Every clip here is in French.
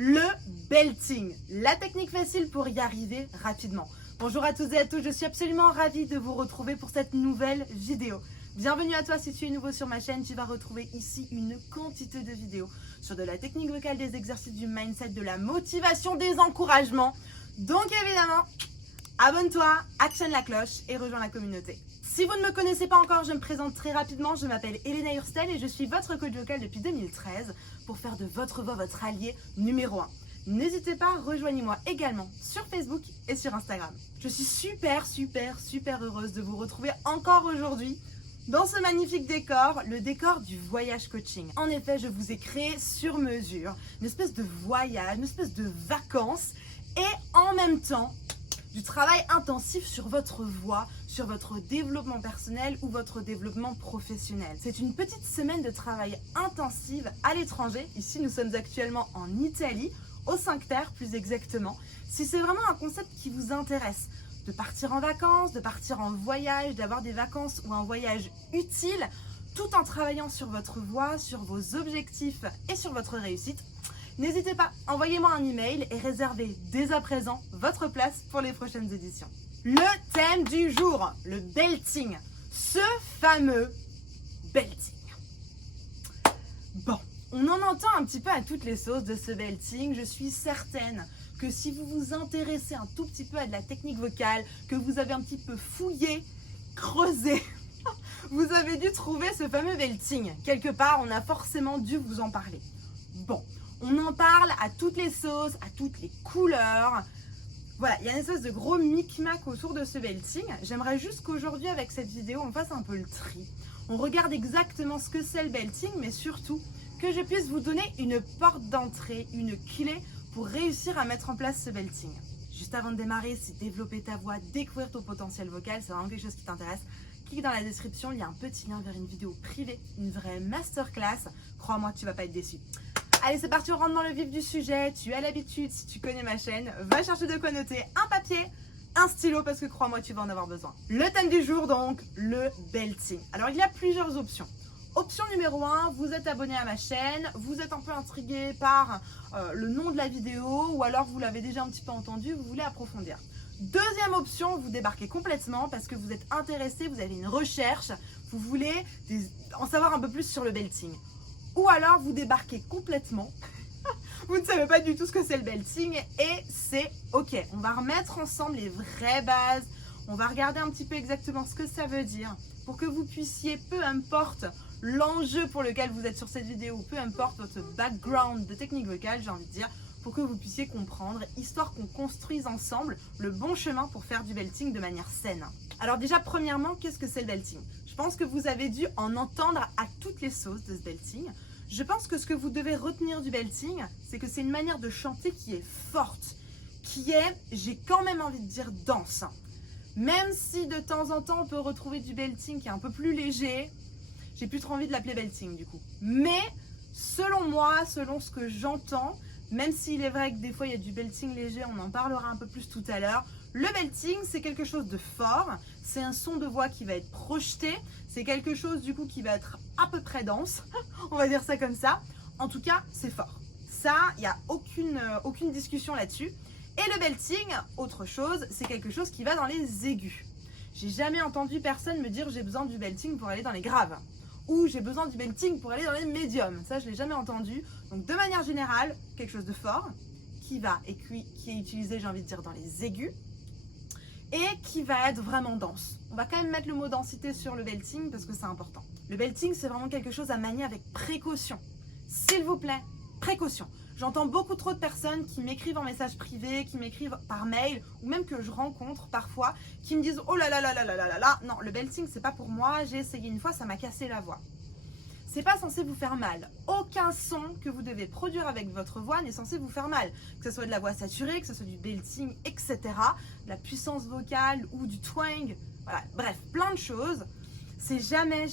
le belting, la technique facile pour y arriver rapidement. Bonjour à toutes et à tous, je suis absolument ravie de vous retrouver pour cette nouvelle vidéo. Bienvenue à toi si tu es nouveau sur ma chaîne, tu vas retrouver ici une quantité de vidéos sur de la technique vocale, des exercices, du mindset, de la motivation, des encouragements. Donc évidemment, abonne-toi, actionne la cloche et rejoins la communauté. Si vous ne me connaissez pas encore, je me présente très rapidement, je m'appelle Elena Hurstel et je suis votre coach vocal depuis 2013 pour faire de votre voix votre allié numéro 1. N'hésitez pas, rejoignez-moi également sur Facebook et sur Instagram. Je suis super heureuse de vous retrouver encore aujourd'hui dans ce magnifique décor, le décor du voyage coaching. En effet, je vous ai créé sur mesure une espèce de voyage, une espèce de vacances et en même temps du travail intensif sur votre voix, sur votre développement personnel ou votre développement professionnel. C'est une petite semaine de travail intensive à l'étranger. Ici, nous sommes actuellement en Italie, au 5 Terre plus exactement. Si c'est vraiment un concept qui vous intéresse, de partir en vacances, de partir en voyage, d'avoir des vacances ou un voyage utile, tout en travaillant sur votre voix, sur vos objectifs et sur votre réussite, n'hésitez pas, envoyez-moi un email et réservez dès à présent votre place pour les prochaines éditions. Le thème du jour, le belting, ce fameux belting. Bon, on en entend un petit peu à toutes les sauces de ce belting. Je suis certaine que si vous vous intéressez un tout petit peu à de la technique vocale, que vous avez un petit peu fouillé, creusé, vous avez dû trouver ce fameux belting. Quelque part, on a forcément dû vous en parler. Bon, on en parle à toutes les sauces, à toutes les couleurs. Voilà, il y a une espèce de gros micmac autour de ce belting. J'aimerais juste qu'aujourd'hui, avec cette vidéo, on fasse un peu le tri. On regarde exactement ce que c'est le belting, mais surtout que je puisse vous donner une porte d'entrée, une clé pour réussir à mettre en place ce belting. Juste avant de démarrer, si développer ta voix, découvrir ton potentiel vocal, c'est vraiment quelque chose qui t'intéresse, clique dans la description, il y a un petit lien vers une vidéo privée, une vraie masterclass. Crois-moi, tu vas pas être déçu. Allez, c'est parti, on rentre dans le vif du sujet. Tu as l'habitude, si tu connais ma chaîne, va chercher de quoi noter, un papier, un stylo, parce que crois-moi, tu vas en avoir besoin. Le thème du jour, donc, le belting. Alors, il y a plusieurs options. Option numéro 1, vous êtes abonné à ma chaîne, vous êtes un peu intrigué par le nom de la vidéo, ou alors vous l'avez déjà un petit peu entendu, vous voulez approfondir. Deuxième option, vous débarquez complètement parce que vous êtes intéressé, vous avez une recherche, vous voulez en savoir un peu plus sur le belting. Ou alors vous débarquez complètement, vous ne savez pas du tout ce que c'est le belting et c'est ok. On va remettre ensemble les vraies bases, on va regarder un petit peu exactement ce que ça veut dire pour que vous puissiez, peu importe l'enjeu pour lequel vous êtes sur cette vidéo, peu importe votre background de technique vocale, j'ai envie de dire, pour que vous puissiez comprendre, histoire qu'on construise ensemble le bon chemin pour faire du belting de manière saine. Alors déjà, premièrement, qu'est-ce que c'est le belting? Je pense que vous avez dû en entendre à toutes les sauces de ce belting. Je pense que ce que vous devez retenir du belting, c'est que c'est une manière de chanter qui est forte, qui est, j'ai quand même envie de dire, dense. Même si de temps en temps, on peut retrouver du belting qui est un peu plus léger, j'ai plus trop envie de l'appeler belting du coup. Mais selon moi, selon ce que j'entends, même s'il est vrai que des fois il y a du belting léger, on en parlera un peu plus tout à l'heure, le belting c'est quelque chose de fort, c'est un son de voix qui va être projeté, c'est quelque chose du coup qui va être à peu près dense, on va dire ça comme ça. En tout cas, c'est fort. Ça, il n'y a aucune discussion là-dessus. Et le belting, autre chose, c'est quelque chose qui va dans les aigus. J'ai jamais entendu personne me dire j'ai besoin du belting pour aller dans les graves. Ou j'ai besoin du belting pour aller dans les médiums. Ça, je ne l'ai jamais entendu. Donc, de manière générale, quelque chose de fort qui est utilisé, j'ai envie de dire, dans les aigus et qui va être vraiment dense. On va quand même mettre le mot densité sur le belting parce que c'est important. Le belting, c'est vraiment quelque chose à manier avec précaution. S'il vous plaît, précaution. J'entends beaucoup trop de personnes qui m'écrivent en message privé, qui m'écrivent par mail, ou même que je rencontre parfois, qui me disent « Oh là là là là là là là là, non, le belting, c'est pas pour moi, j'ai essayé une fois, ça m'a cassé la voix. » C'est pas censé vous faire mal. Aucun son que vous devez produire avec votre voix n'est censé vous faire mal. Que ce soit de la voix saturée, que ce soit du belting, etc. De la puissance vocale ou du twang, voilà, bref, plein de choses. C'est jamais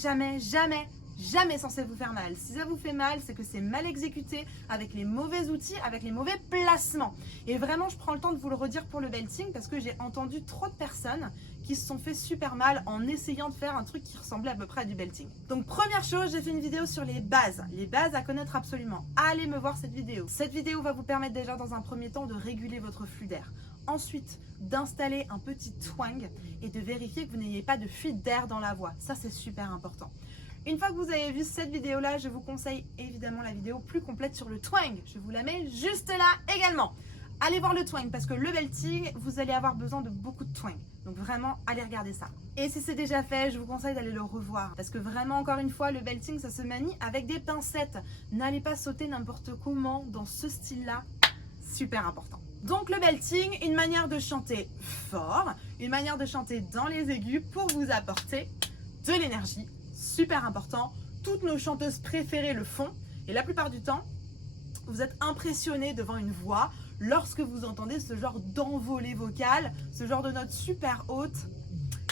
censé vous faire mal. Si ça vous fait mal, c'est que c'est mal exécuté, avec les mauvais outils, avec les mauvais placements. Et vraiment, je prends le temps de vous le redire pour le belting parce que j'ai entendu trop de personnes qui se sont fait super mal en essayant de faire un truc qui ressemblait à peu près à du belting. Donc première chose, j'ai fait une vidéo sur les bases à connaître absolument. Allez me voir cette vidéo. Cette vidéo va vous permettre déjà dans un premier temps de réguler votre flux d'air. Ensuite, d'installer un petit twang et de vérifier que vous n'ayez pas de fuite d'air dans la voix. Ça, c'est super important. Une fois que vous avez vu cette vidéo-là, je vous conseille évidemment la vidéo plus complète sur le twang. Je vous la mets juste là également. Allez voir le twang parce que le belting, vous allez avoir besoin de beaucoup de twang. Donc vraiment, allez regarder ça. Et si c'est déjà fait, je vous conseille d'aller le revoir. Parce que vraiment, encore une fois, le belting, ça se manie avec des pincettes. N'allez pas sauter n'importe comment dans ce style-là. Super important. Donc le belting, une manière de chanter fort, une manière de chanter dans les aigus pour vous apporter de l'énergie. Super important. Toutes nos chanteuses préférées le font. Et la plupart du temps, vous êtes impressionné devant une voix lorsque vous entendez ce genre d'envolée vocale, ce genre de notes super hautes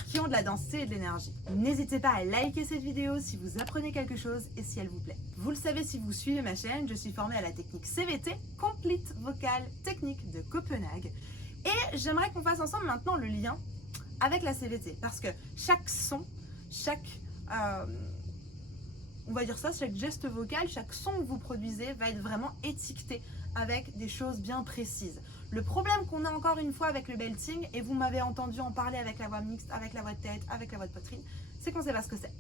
qui ont de la densité et de l'énergie. N'hésitez pas à liker cette vidéo si vous apprenez quelque chose et si elle vous plaît. Vous le savez si vous suivez ma chaîne, je suis formée à la technique CVT, Complete Vocal Technique de Copenhague. Et j'aimerais qu'on fasse ensemble maintenant le lien avec la CVT parce que chaque son, chaque on va dire ça, chaque geste vocal, chaque son que vous produisez va être vraiment étiqueté avec des choses bien précises. Le problème qu'on a encore une fois avec le belting, et vous m'avez entendu en parler avec la voix mixte, avec la voix de tête, avec la voix de poitrine, c'est qu'on ne sait pas ce que c'est.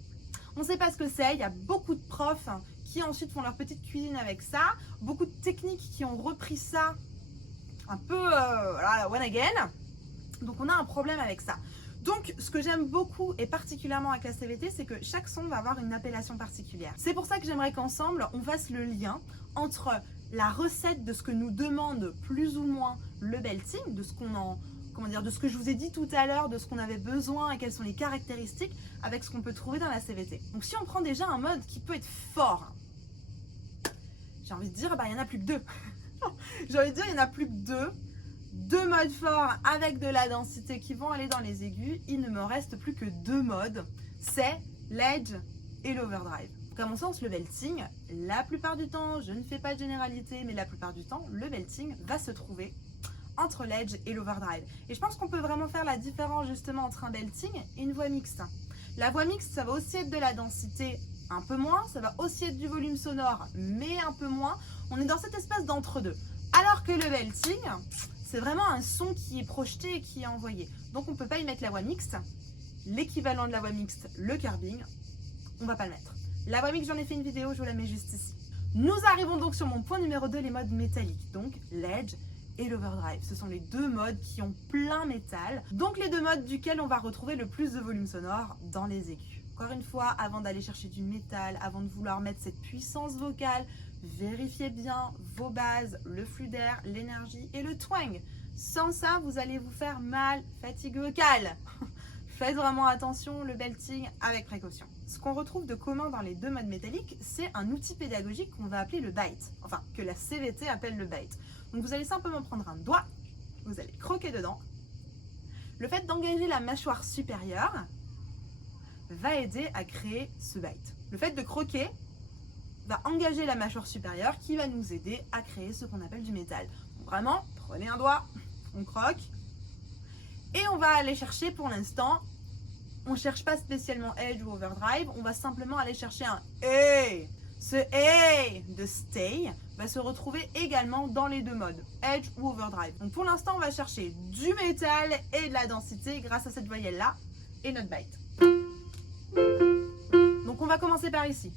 On ne sait pas ce que c'est, il y a beaucoup de profs qui ensuite font leur petite cuisine avec ça, beaucoup de techniques qui ont repris ça un peu voilà, one again, donc on a un problème avec ça. Donc, ce que j'aime beaucoup et particulièrement avec la CVT, c'est que chaque son va avoir une appellation particulière. C'est pour ça que j'aimerais qu'ensemble, on fasse le lien entre la recette de ce que nous demande plus ou moins le belting, de ce qu'on en, comment dire, de ce que je vous ai dit tout à l'heure, de ce qu'on avait besoin et quelles sont les caractéristiques avec ce qu'on peut trouver dans la CVT. Donc, si on prend déjà un mode qui peut être fort, j'ai envie de dire, bah, il n'y en a plus que deux. J'ai envie de dire, il n'y en a plus que deux modes forts avec de la densité qui vont aller dans les aigus. Il ne me reste plus que deux modes, c'est l'edge et l'overdrive. À mon sens, le belting, la plupart du temps, je ne fais pas de généralité, mais la plupart du temps, le belting va se trouver entre l'edge et l'overdrive. Et je pense qu'on peut vraiment faire la différence justement entre un belting et une voix mixte. La voix mixte, ça va aussi être de la densité un peu moins, ça va aussi être du volume sonore, mais un peu moins. On est dans cette espèce d'entre-deux. Alors que le belting, c'est vraiment un son qui est projeté et qui est envoyé. Donc on ne peut pas y mettre la voix mixte. L'équivalent de la voix mixte, le curbing, on ne va pas le mettre. La voix mixte, j'en ai fait une vidéo, je vous la mets juste ici. Nous arrivons donc sur mon point numéro 2, les modes métalliques. Donc l'edge et l'overdrive. Ce sont les deux modes qui ont plein métal. Donc les deux modes duquel on va retrouver le plus de volume sonore dans les aigus. Encore une fois, avant d'aller chercher du métal, avant de vouloir mettre cette puissance vocale, vérifiez bien vos bases, le flux d'air, l'énergie et le twang. Sans ça, vous allez vous faire mal, fatigue vocale. Faites vraiment attention, le belting avec précaution. Ce qu'on retrouve de commun dans les deux modes métalliques, c'est un outil pédagogique qu'on va appeler le bite. Enfin, que la CVT appelle le bite. Donc vous allez simplement prendre un doigt, vous allez croquer dedans. Le fait d'engager la mâchoire supérieure va aider à créer ce bite. Le fait de croquer va engager la mâchoire supérieure qui va nous aider à créer ce qu'on appelle du métal. Donc vraiment, prenez un doigt, on croque et on va aller chercher pour l'instant, on ne cherche pas spécialement edge ou overdrive, on va simplement aller chercher un hey. Ce hey de stay va se retrouver également dans les deux modes, edge ou overdrive. Donc pour l'instant, on va chercher du métal et de la densité grâce à cette voyelle là et notre bite. Donc on va commencer par ici.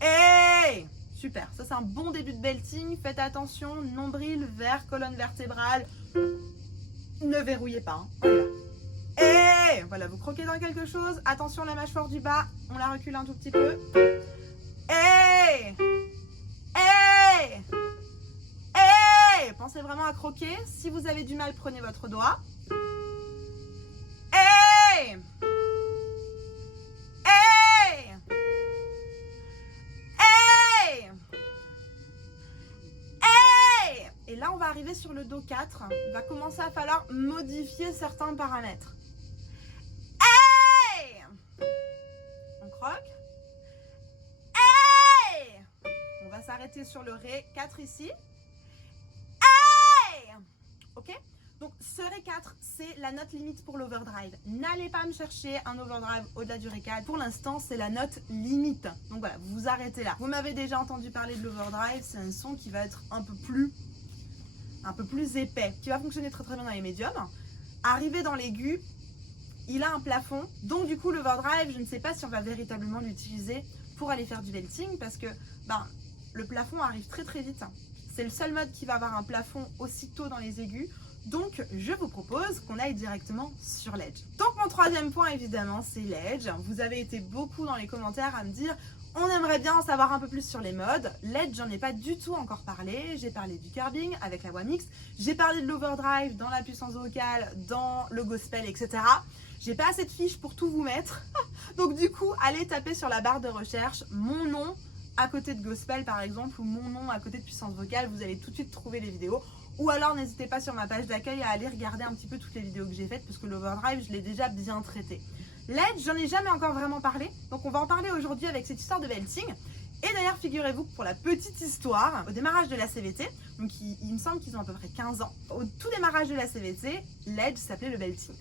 Hey! Super, ça c'est un bon début de belting. Faites attention, nombril vers colonne vertébrale. Ne verrouillez pas. Hein. Hey! Voilà, vous croquez dans quelque chose. Attention, la mâchoire du bas, on la recule un tout petit peu. Hey! Hey! Hey! Pensez vraiment à croquer. Si vous avez du mal, prenez votre doigt. Hey! Et là, on va arriver sur le Do 4. Il va commencer à falloir modifier certains paramètres. Hey! On croque. Hey! On va s'arrêter sur le Ré 4 ici. Hey! Ok? Donc, ce Ré 4, 4, c'est la note limite pour l'overdrive. N'allez pas me chercher un overdrive au-delà du Ré 4. Pour l'instant, c'est la note limite. Donc voilà, vous vous arrêtez là. Vous m'avez déjà entendu parler de l'overdrive, c'est un son qui va être un peu plus épais, qui va fonctionner très très bien dans les médiums. Arrivé dans l'aigu, il a un plafond. Donc du coup, l'overdrive, je ne sais pas si on va véritablement l'utiliser pour aller faire du belting parce que le plafond arrive très très vite. C'est le seul mode qui va avoir un plafond aussitôt dans les aigus. Donc, je vous propose qu'on aille directement sur l'edge. Donc, mon troisième point, évidemment, c'est l'edge. Vous avez été beaucoup dans les commentaires à me dire on aimerait bien en savoir un peu plus sur les modes. L'edge, j'en ai pas du tout encore parlé. J'ai parlé du curbing avec la voix mixte. J'ai parlé de l'overdrive dans la puissance vocale, dans le gospel, etc. J'ai pas assez de fiches pour tout vous mettre. Donc, du coup, allez taper sur la barre de recherche mon nom à côté de gospel, par exemple, ou mon nom à côté de puissance vocale. Vous allez tout de suite trouver les vidéos. Ou alors n'hésitez pas sur ma page d'accueil à aller regarder un petit peu toutes les vidéos que j'ai faites parce que l'overdrive, je l'ai déjà bien traité. L'edge, j'en ai jamais encore vraiment parlé, donc on va en parler aujourd'hui avec cette histoire de belting. Et d'ailleurs, figurez-vous que pour la petite histoire, au démarrage de la CVT, donc il me semble qu'ils ont à peu près 15 ans, au tout démarrage de la CVT, l'edge s'appelait le belting.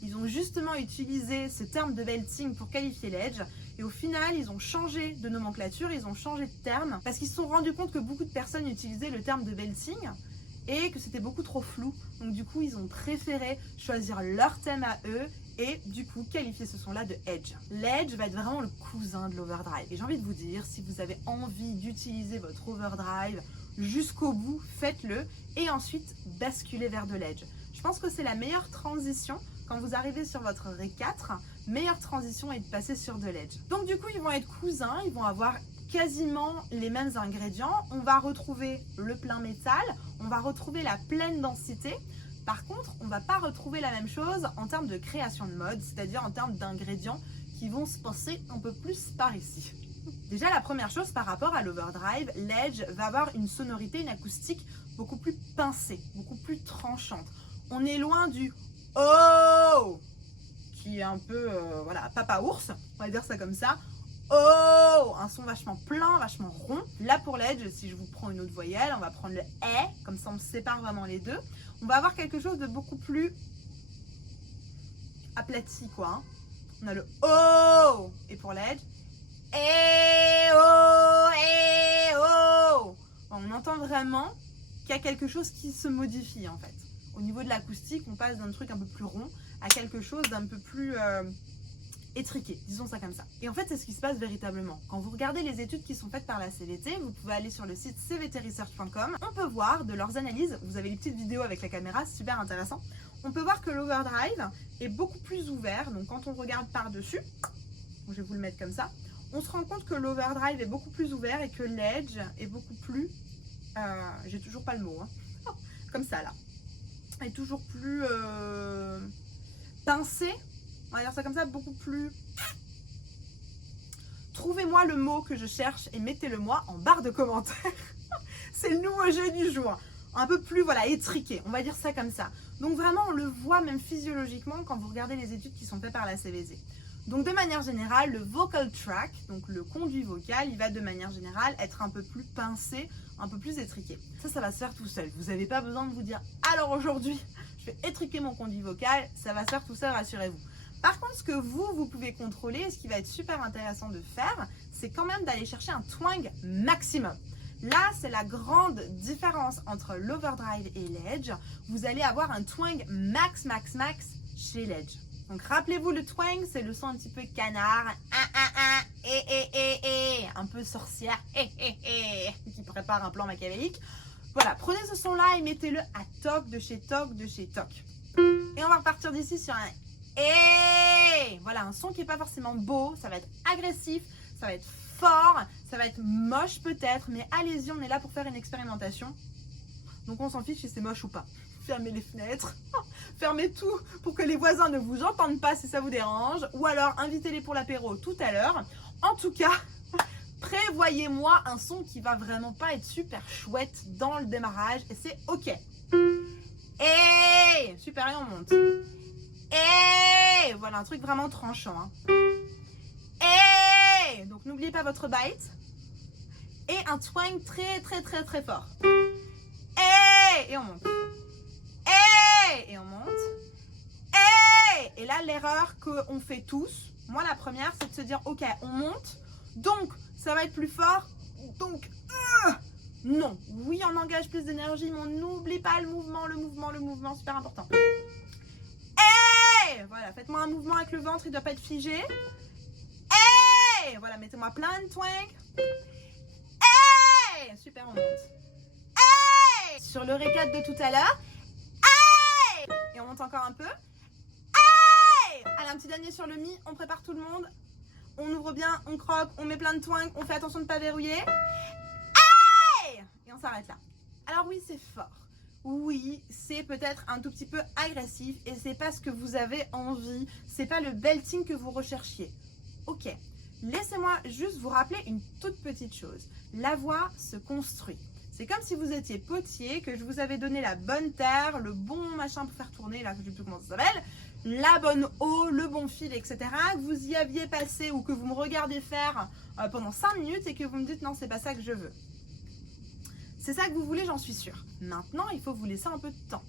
Ils ont justement utilisé ce terme de belting pour qualifier l'edge. Et au final, ils ont changé de nomenclature, ils ont changé de terme parce qu'ils se sont rendus compte que beaucoup de personnes utilisaient le terme de belting et que c'était beaucoup trop flou. Donc du coup, ils ont préféré choisir leur thème à eux et du coup qualifier ce son-là de edge. L'edge va être vraiment le cousin de l'overdrive. Et j'ai envie de vous dire, si vous avez envie d'utiliser votre overdrive jusqu'au bout, faites-le et ensuite basculez vers de l'edge. Je pense que c'est la meilleure transition quand vous arrivez sur votre Ré 4. Meilleure transition est de passer sur de l'edge. Donc du coup, ils vont être cousins, ils vont avoir quasiment les mêmes ingrédients. On va retrouver le plein métal, on va retrouver la pleine densité. Par contre, on ne va pas retrouver la même chose en termes de création de mode, c'est-à-dire en termes d'ingrédients qui vont se passer un peu plus par ici. Déjà, la première chose par rapport à l'overdrive, l'edge va avoir une sonorité, une acoustique beaucoup plus pincée, beaucoup plus tranchante. On est loin du « oh » qui est un peu, voilà, papa ours, on va dire ça comme ça. Oh, un son vachement plein, vachement rond. Là pour l'edge, si je vous prends une autre voyelle, on va prendre le « comme ça on sépare vraiment les deux. On va avoir quelque chose de beaucoup plus aplati, quoi. Hein. On a le « oh » et pour l'edge, « eh oh ». On entend vraiment qu'il y a quelque chose qui se modifie en fait. Au niveau de l'acoustique, on passe d'un truc un peu plus rond à quelque chose d'un peu plus étriqué, disons ça comme ça. Et en fait, c'est ce qui se passe véritablement. Quand vous regardez les études qui sont faites par la CVT, vous pouvez aller sur le site cvtresearch.com. On peut voir de leurs analyses, vous avez les petites vidéos avec la caméra, c'est super intéressant. On peut voir que l'overdrive est beaucoup plus ouvert. Donc quand on regarde par-dessus, je vais vous le mettre comme ça, on se rend compte que l'overdrive est beaucoup plus ouvert et que l'edge est beaucoup plus... j'ai toujours pas le mot, hein. Comme ça là. Est toujours plus pincé. On va dire ça comme ça, beaucoup plus... Trouvez-moi le mot que je cherche et mettez-le moi en barre de commentaires. C'est le nouveau jeu du jour. Un peu plus, voilà, étriqué. On va dire ça comme ça. Donc vraiment, on le voit même physiologiquement quand vous regardez les études qui sont faites par la CVT. Donc de manière générale, le vocal track, donc le conduit vocal, il va de manière générale être un peu plus pincé, un peu plus étriqué. Ça va se faire tout seul. Vous n'avez pas besoin de vous dire « Alors aujourd'hui, je vais étriquer mon conduit vocal », ça va se faire tout seul, rassurez-vous. Par contre, ce que vous pouvez contrôler, ce qui va être super intéressant de faire, c'est quand même d'aller chercher un twang maximum. Là, c'est la grande différence entre l'overdrive et l'edge. Vous allez avoir un twang max chez l'edge. Donc, rappelez-vous, le twang, c'est le son un petit peu canard, un peu sorcière, qui prépare un plan machiavélique. Voilà, prenez ce son-là et mettez-le à toc de chez toc de chez toc. Et on va repartir d'ici sur un voilà, un son qui n'est pas forcément beau, ça va être agressif, ça va être fort, ça va être moche peut-être, mais allez-y, on est là pour faire une expérimentation. Donc on s'en fiche si c'est moche ou pas. Fermez les fenêtres, fermez tout pour que les voisins ne vous entendent pas si ça vous dérange, ou alors invitez-les pour l'apéro tout à l'heure. En tout cas, prévoyez-moi un son qui va vraiment pas être super chouette dans le démarrage, et c'est ok. Et super, et on monte. Et voilà, un truc vraiment tranchant. Hein. Et donc n'oubliez pas votre bite. Et un twang très fort. Et on monte. Et on monte. qu'on fait tous. Moi, la première, c'est de se dire, ok, on monte, donc ça va être plus fort, donc non. Oui, on engage plus d'énergie, mais on n'oublie pas le mouvement, super important. Hey, voilà, faites-moi un mouvement avec le ventre, il ne doit pas être figé. Hey, voilà, mettez-moi plein de twang. Hey, super, on monte. Hey, sur le récap de tout à l'heure. Hey, et on monte encore un peu. Hey, allez, un petit dernier sur le mi, on prépare tout le monde. On ouvre bien, on croque, on met plein de twang, on fait attention de ne pas verrouiller. Hey, et on s'arrête là. Alors oui, c'est fort. Oui, c'est peut-être un tout petit peu agressif et c'est pas ce que vous avez envie. C'est pas le belting que vous recherchiez. Ok, laissez-moi juste vous rappeler une toute petite chose. La voix se construit. C'est comme si vous étiez potier, que je vous avais donné la bonne terre, le bon machin pour faire tourner, là, je ne sais plus comment ça s'appelle, la bonne eau, le bon fil, etc. Que vous y aviez passé ou que vous me regardez faire pendant 5 minutes et que vous me dites non, c'est pas ça que je veux. C'est ça que vous voulez, j'en suis sûre. Maintenant, il faut vous laisser un peu de temps.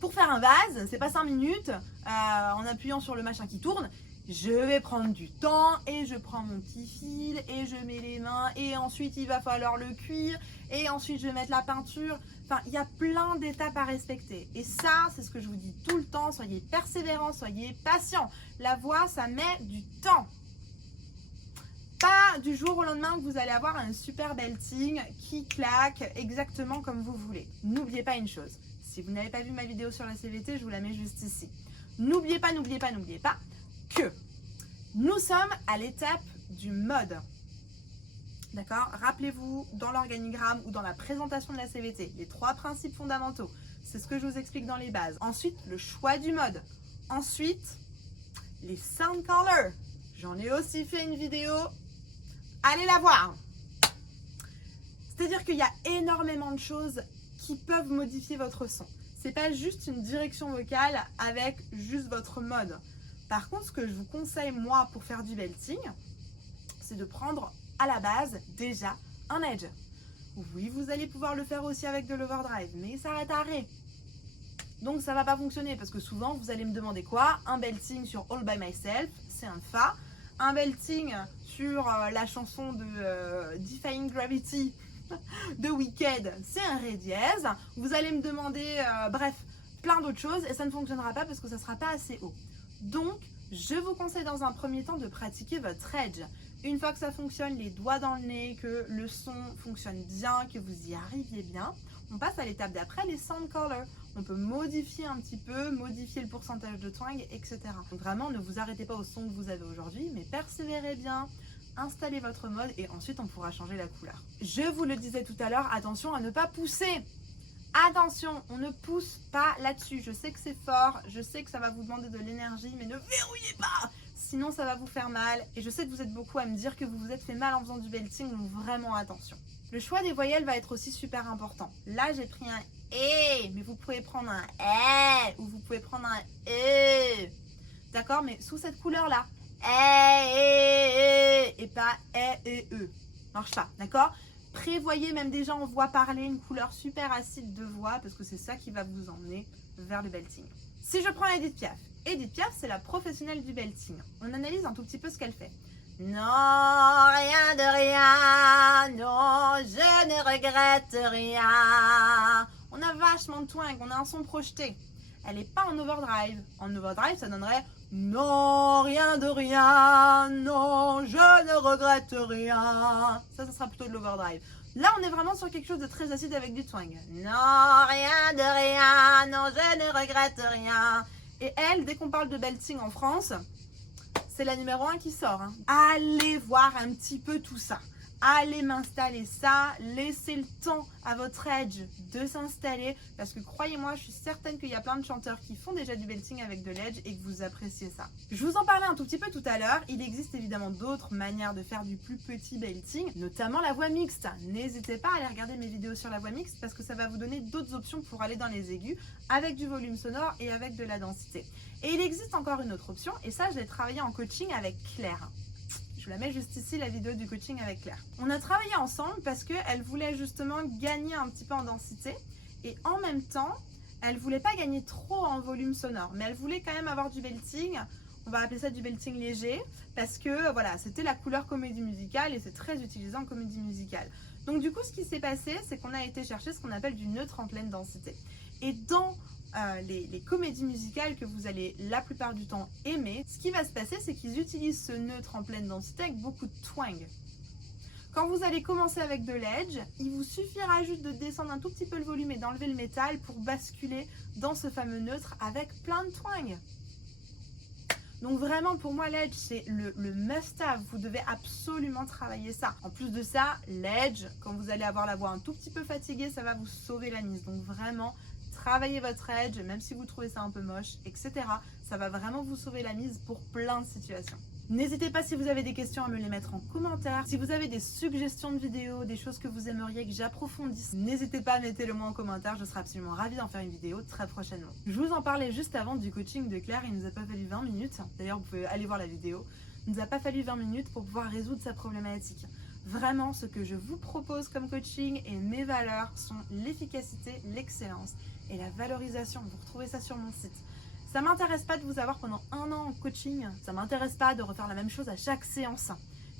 Pour faire un vase, c'est pas 5 minutes, en appuyant sur le machin qui tourne. Je vais prendre du temps et je prends mon petit fil et je mets les mains et ensuite il va falloir le cuire et ensuite je vais mettre la peinture. Enfin, il y a plein d'étapes à respecter. Et ça, c'est ce que je vous dis tout le temps. Soyez persévérants, soyez patients. La voix, ça met du temps. Pas du jour au lendemain que vous allez avoir un super belting qui claque exactement comme vous voulez. N'oubliez pas une chose. Si vous n'avez pas vu ma vidéo sur la CVT, je vous la mets juste ici. N'oubliez pas que nous sommes à l'étape du mode. D'accord? Rappelez-vous, dans l'organigramme ou dans la présentation de la CVT, les 3 principes fondamentaux. C'est ce que je vous explique dans les bases. Ensuite, le choix du mode. Ensuite, les sound colors. J'en ai aussi fait une vidéo. Allez la voir. C'est-à-dire qu'il y a énormément de choses qui peuvent modifier votre son. C'est pas juste une direction vocale avec juste votre mode. Par contre, ce que je vous conseille, moi, pour faire du belting, c'est de prendre à la base, déjà, un edge. Oui, vous allez pouvoir le faire aussi avec de l'overdrive, mais ça va t'arrêter. Donc, ça va pas fonctionner parce que souvent, vous allez me demander quoi? Un belting sur All By Myself, c'est un Fa. Un belting sur la chanson de Defying Gravity de Wicked, c'est un Ré dièse. Vous allez me demander, bref, plein d'autres choses et ça ne fonctionnera pas parce que ça sera pas assez haut. Donc, je vous conseille dans un premier temps de pratiquer votre edge. Une fois que ça fonctionne, les doigts dans le nez, que le son fonctionne bien, que vous y arriviez bien, on passe à l'étape d'après, les sound colors. On peut modifier un petit peu, modifier le pourcentage de twang, etc. Donc vraiment, ne vous arrêtez pas au son que vous avez aujourd'hui, mais persévérez bien, installez votre mode et ensuite on pourra changer la couleur. Je vous le disais tout à l'heure, attention à ne pas pousser. Attention, on ne pousse pas là-dessus. Je sais que c'est fort, je sais que ça va vous demander de l'énergie, mais ne verrouillez pas. Sinon, ça va vous faire mal. Et je sais que vous êtes beaucoup à me dire que vous vous êtes fait mal en faisant du belting, donc vraiment attention. Le choix des voyelles va être aussi super important. Là, j'ai pris un « et », mais vous pouvez prendre un « et » ou vous pouvez prendre un « e ». D'accord? Mais sous cette couleur-là. Et pas « et » « e ». Marche pas, d'accord? Prévoyez même déjà en voix parlée une couleur super acide de voix parce que c'est ça qui va vous emmener vers le belting. Si je prends Edith Piaf, c'est la professionnelle du belting. On analyse un tout petit peu ce qu'elle fait. Non, rien de rien, non, je ne regrette rien. On a vachement de twang, on a un son projeté. Elle n'est pas en overdrive. En overdrive, ça donnerait non, rien de rien, non, je ne regrette rien. Ça sera plutôt de l'overdrive. Là, on est vraiment sur quelque chose de très acide avec du twang. Non, rien de rien, non, je ne regrette rien. Et elle, dès qu'on parle de belting en France, c'est la numéro 1 qui sort. Hein. Allez voir un petit peu tout ça. Allez m'installer ça, laissez le temps à votre edge de s'installer parce que croyez-moi, je suis certaine qu'il y a plein de chanteurs qui font déjà du belting avec de l'edge et que vous appréciez ça. Je vous en parlais un tout petit peu tout à l'heure, il existe évidemment d'autres manières de faire du plus petit belting, notamment la voix mixte. N'hésitez pas à aller regarder mes vidéos sur la voix mixte parce que ça va vous donner d'autres options pour aller dans les aigus avec du volume sonore et avec de la densité. Et il existe encore une autre option et ça je l'ai travaillé en coaching avec Claire. Je vous la mets juste ici, la vidéo du coaching avec Claire. On a travaillé ensemble parce qu'elle voulait justement gagner un petit peu en densité et en même temps, elle voulait pas gagner trop en volume sonore, mais elle voulait quand même avoir du belting On va appeler ça du belting léger parce que voilà, c'était la couleur comédie musicale et c'est très utilisé en comédie musicale. Donc du coup, ce qui s'est passé, c'est qu'on a été chercher ce qu'on appelle du neutre en pleine densité. Et dans les comédies musicales que vous allez la plupart du temps aimer, ce qui va se passer, c'est qu'ils utilisent ce neutre en pleine densité avec beaucoup de twang. Quand vous allez commencer avec de l'edge, il vous suffira juste de descendre un tout petit peu le volume et d'enlever le métal pour basculer dans ce fameux neutre avec plein de twang. Donc vraiment pour moi l'edge c'est le must-have, vous devez absolument travailler ça. En plus de ça, l'edge, quand vous allez avoir la voix un tout petit peu fatiguée, ça va vous sauver la mise. Donc vraiment, travaillez votre edge, même si vous trouvez ça un peu moche, etc. Ça va vraiment vous sauver la mise pour plein de situations. N'hésitez pas si vous avez des questions à me les mettre en commentaire. Si vous avez des suggestions de vidéos, des choses que vous aimeriez que j'approfondisse, n'hésitez pas à mettez-le moi en commentaire. Je serai absolument ravie d'en faire une vidéo très prochainement. Je vous en parlais juste avant du coaching de Claire. Il nous a pas fallu 20 minutes. D'ailleurs, vous pouvez aller voir la vidéo. Il nous a pas fallu 20 minutes pour pouvoir résoudre sa problématique. Vraiment, ce que je vous propose comme coaching et mes valeurs sont l'efficacité, l'excellence et la valorisation. Vous retrouvez ça sur mon site. Ça ne m'intéresse pas de vous avoir pendant 1 an en coaching. Ça ne m'intéresse pas de refaire la même chose à chaque séance.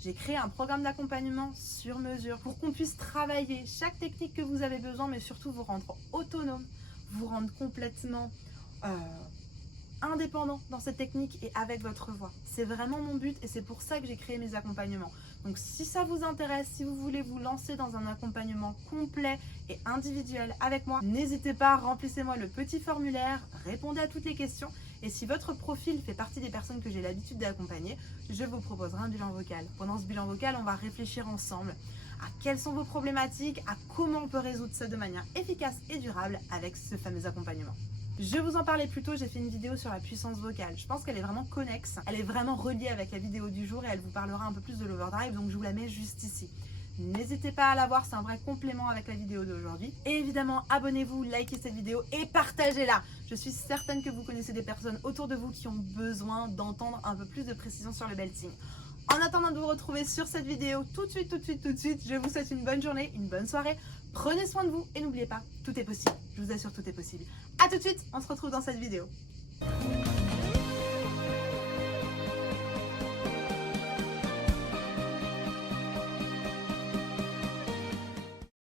J'ai créé un programme d'accompagnement sur mesure pour qu'on puisse travailler chaque technique que vous avez besoin, mais surtout vous rendre autonome, vous rendre complètement indépendant dans cette technique et avec votre voix. C'est vraiment mon but et c'est pour ça que j'ai créé mes accompagnements. Donc si ça vous intéresse, si vous voulez vous lancer dans un accompagnement complet et individuel avec moi, n'hésitez pas, remplissez-moi le petit formulaire, répondez à toutes les questions et si votre profil fait partie des personnes que j'ai l'habitude d'accompagner, je vous proposerai un bilan vocal. Pendant ce bilan vocal, on va réfléchir ensemble à quelles sont vos problématiques, à comment on peut résoudre ça de manière efficace et durable avec ce fameux accompagnement. Je vous en parlais plus tôt, j'ai fait une vidéo sur la puissance vocale. Je pense qu'elle est vraiment connexe, elle est vraiment reliée avec la vidéo du jour et elle vous parlera un peu plus de l'overdrive, donc je vous la mets juste ici. N'hésitez pas à la voir, c'est un vrai complément avec la vidéo d'aujourd'hui. Et évidemment, abonnez-vous, likez cette vidéo et partagez-la. Je suis certaine que vous connaissez des personnes autour de vous qui ont besoin d'entendre un peu plus de précision sur le belting. En attendant de vous retrouver sur cette vidéo tout de suite, je vous souhaite une bonne journée, une bonne soirée. Prenez soin de vous et n'oubliez pas, tout est possible. Je vous assure, tout est possible. A tout de suite, on se retrouve dans cette vidéo.